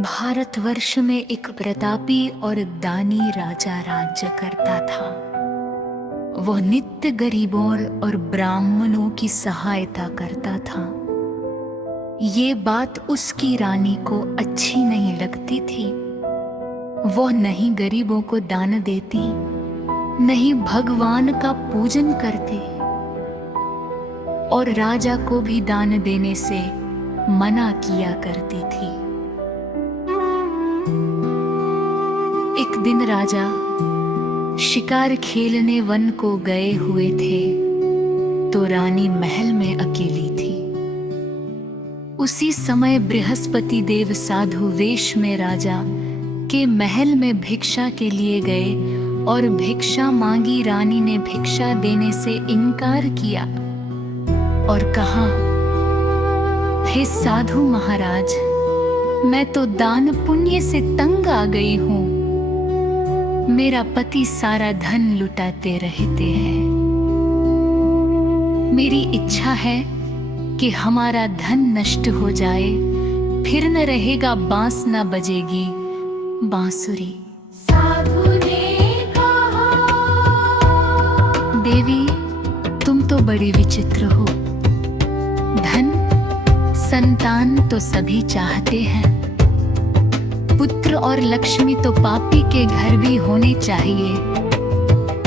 भारतवर्ष में एक प्रतापी और दानी राजा राज्य करता था। वह नित्य गरीबों और ब्राह्मणों की सहायता करता था। ये बात उसकी रानी को अच्छी नहीं लगती थी। वह नहीं गरीबों को दान देती, नहीं भगवान का पूजन करती और राजा को भी दान देने से मना किया करती थी। एक दिन राजा शिकार खेलने वन को गए हुए थे तो रानी महल में अकेली थी। उसी समय बृहस्पति देव साधु वेश में राजा के महल में भिक्षा के लिए गए और भिक्षा मांगी। रानी ने भिक्षा देने से इनकार किया और कहा, हे साधु महाराज, मैं तो दान पुण्य से तंग आ गई हूँ। मेरा पति सारा धन लुटाते रहते हैं। मेरी इच्छा है कि हमारा धन नष्ट हो जाए, फिर न रहेगा बांस न बजेगी बांसुरी। साधु ने कहा, देवी, तुम तो बड़ी विचित्र हो। धन संतान तो सभी चाहते हैं, पुत्र और लक्ष्मी तो पापी के घर भी होने चाहिए।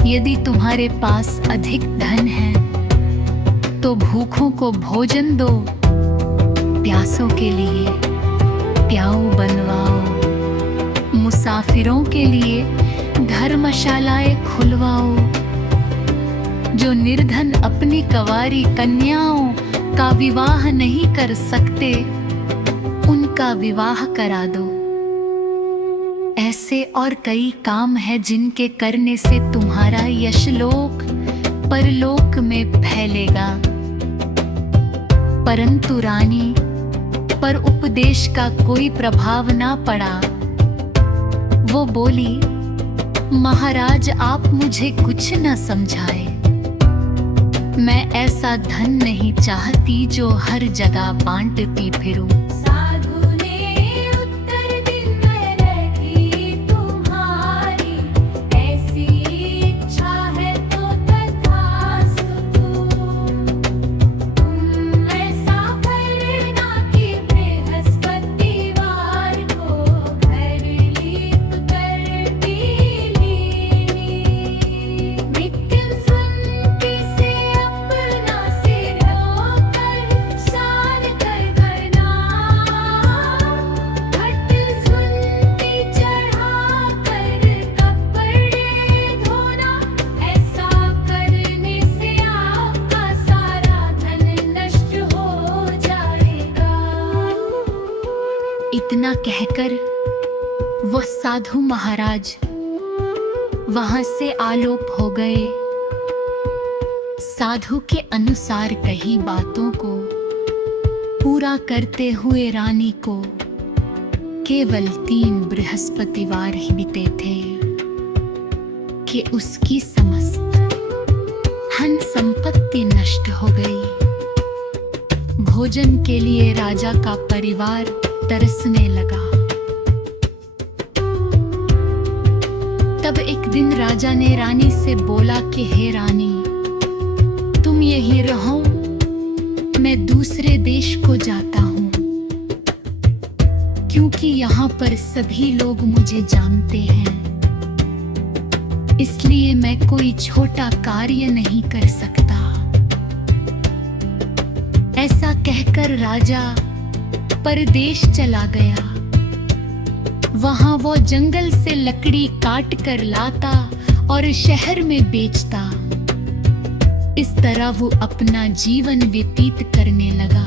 यदि तुम्हारे पास अधिक धन है तो भूखों को भोजन दो, प्यासों के लिए प्याऊ बनवाओ, मुसाफिरों के लिए धर्मशालाएं खुलवाओ। जो निर्धन अपनी कंवारी कन्याओं का विवाह नहीं कर सकते, उनका विवाह करा दो। ऐसे और कई काम हैं जिनके करने से तुम्हारा यशलोक परलोक में फैलेगा। परंतु रानी पर उपदेश का कोई प्रभाव ना पड़ा। वो बोली, महाराज, आप मुझे कुछ न समझाए। मैं ऐसा धन नहीं चाहती जो हर जगह बांटती फिरूं। साधु ने उत्तर दिन में रखी तुम्हारी, ऐसी इच्छा है तो तथास्तु। तुम ऐसा करना कि बृहस्पतिवार को घर लीप कर पीली। मिट्टी सुन के से अपना सिर होकर शान कर करना, घट सुनती चढ़ा कर कपड़े धोना। ऐसा करने से आपका सारा धन नष्ट हो जाएगा। इतना कहकर वह साधु महाराज वहां से आलोप हो गए। साधु के अनुसार कही बातों को पूरा करते हुए रानी को केवल 3 बृहस्पतिवार ही बीते थे कि उसकी समस्त धन संपत्ति नष्ट हो गई। भोजन के लिए राजा का परिवार तरसने लगा। तब एक दिन राजा ने रानी से बोला कि हे रानी, तुम यहीं रहो, मैं दूसरे देश को जाता हूँ, क्योंकि यहाँ पर सभी लोग मुझे जानते हैं। इसलिए मैं कोई छोटा कार्य नहीं कर सकता। ऐसा कहकर राजा परदेश चला गया। वहां वो जंगल से लकड़ी काट कर लाता और शहर में बेचता। इस तरह वो अपना जीवन व्यतीत करने लगा।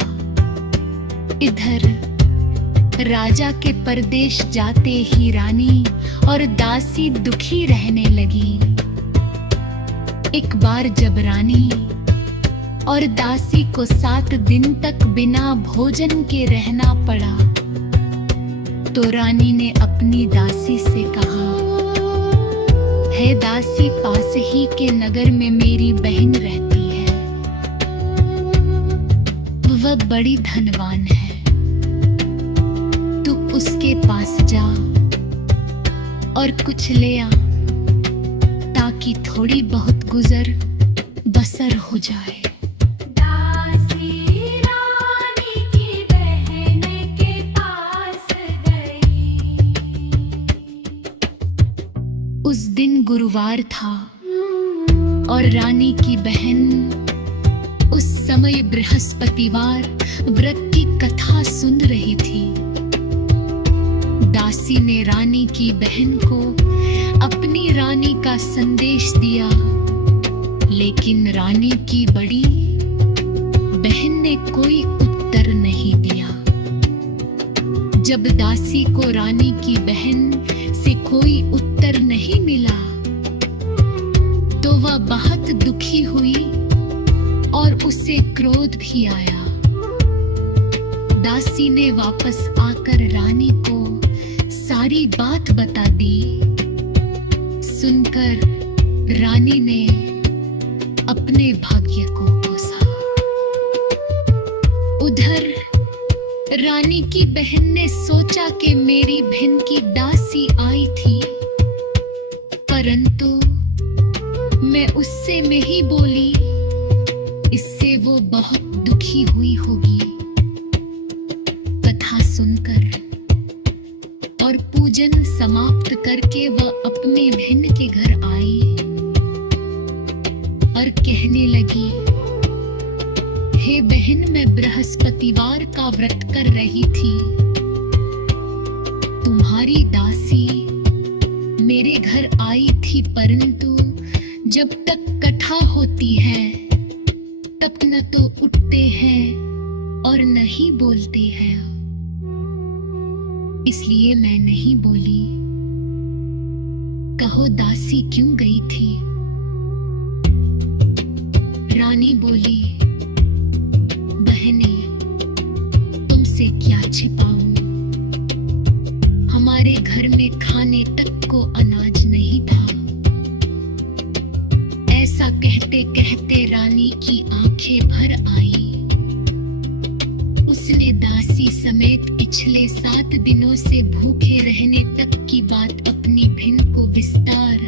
इधर राजा के परदेश जाते ही रानी और दासी दुखी रहने लगी। एक बार जब रानी और दासी को 7 दिन तक बिना भोजन के रहना पड़ा तो रानी ने अपनी दासी से कहा, हे दासी, पास ही के नगर में मेरी बहन रहती है। वह बड़ी धनवान है। तू उसके के पास जा और कुछ ले आ, ताकि थोड़ी बहुत गुजर बसर हो जाए। दासी रानी की बहन के पास गई। उस दिन गुरुवार था और रानी की बहन उस समय बृहस्पतिवार व्रत की कथा सुन रही थी। दासी ने रानी की बहन को अपनी रानी का संदेश दिया, लेकिन रानी की बड़ी बहन ने कोई उत्तर नहीं दिया। जब दासी को रानी की बहन से कोई उत्तर नहीं मिला, तो वह बहुत दुखी हुई और उसे क्रोध भी आया। दासी ने वापस आकर रानी को सारी बात बता दी। सुनकर रानी ने अपने भाग्य को कोसा। उधर रानी की बहन ने सोचा कि मेरी बहन की दासी आई थी, परंतु मैं उससे नहीं बोली, इससे वो बहुत दुखी हुई होगी। कथा सुनकर और पूजन समाप्त करके वह अपने बहन के घर आई और कहने लगी, हे बहन, मैं बृहस्पतिवार का व्रत कर रही थी। तुम्हारी दासी मेरे घर आई थी, परंतु जब तक कथा होती है तब न तो उठते हैं और न ही बोलते हैं, इसलिए मैं नहीं बोली। कहो दासी क्यों गई थी? रानी बोली, बहने, तुमसे क्या छिपाऊं? हमारे घर में खाने तक को अनाज नहीं था। ऐसा कहते कहते रानी की आंखें भर आई। उसने दासी समेत पिछले 7 दिनों से भूखे रहने तक की बात अपनी बहन को विस्तार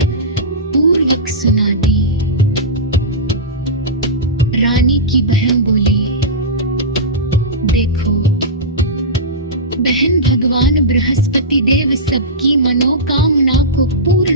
पूर्वक सुना दी। रानी की बहन बोली, देखो बहन, भगवान बृहस्पति देव सबकी मनोकामना को पूर्ण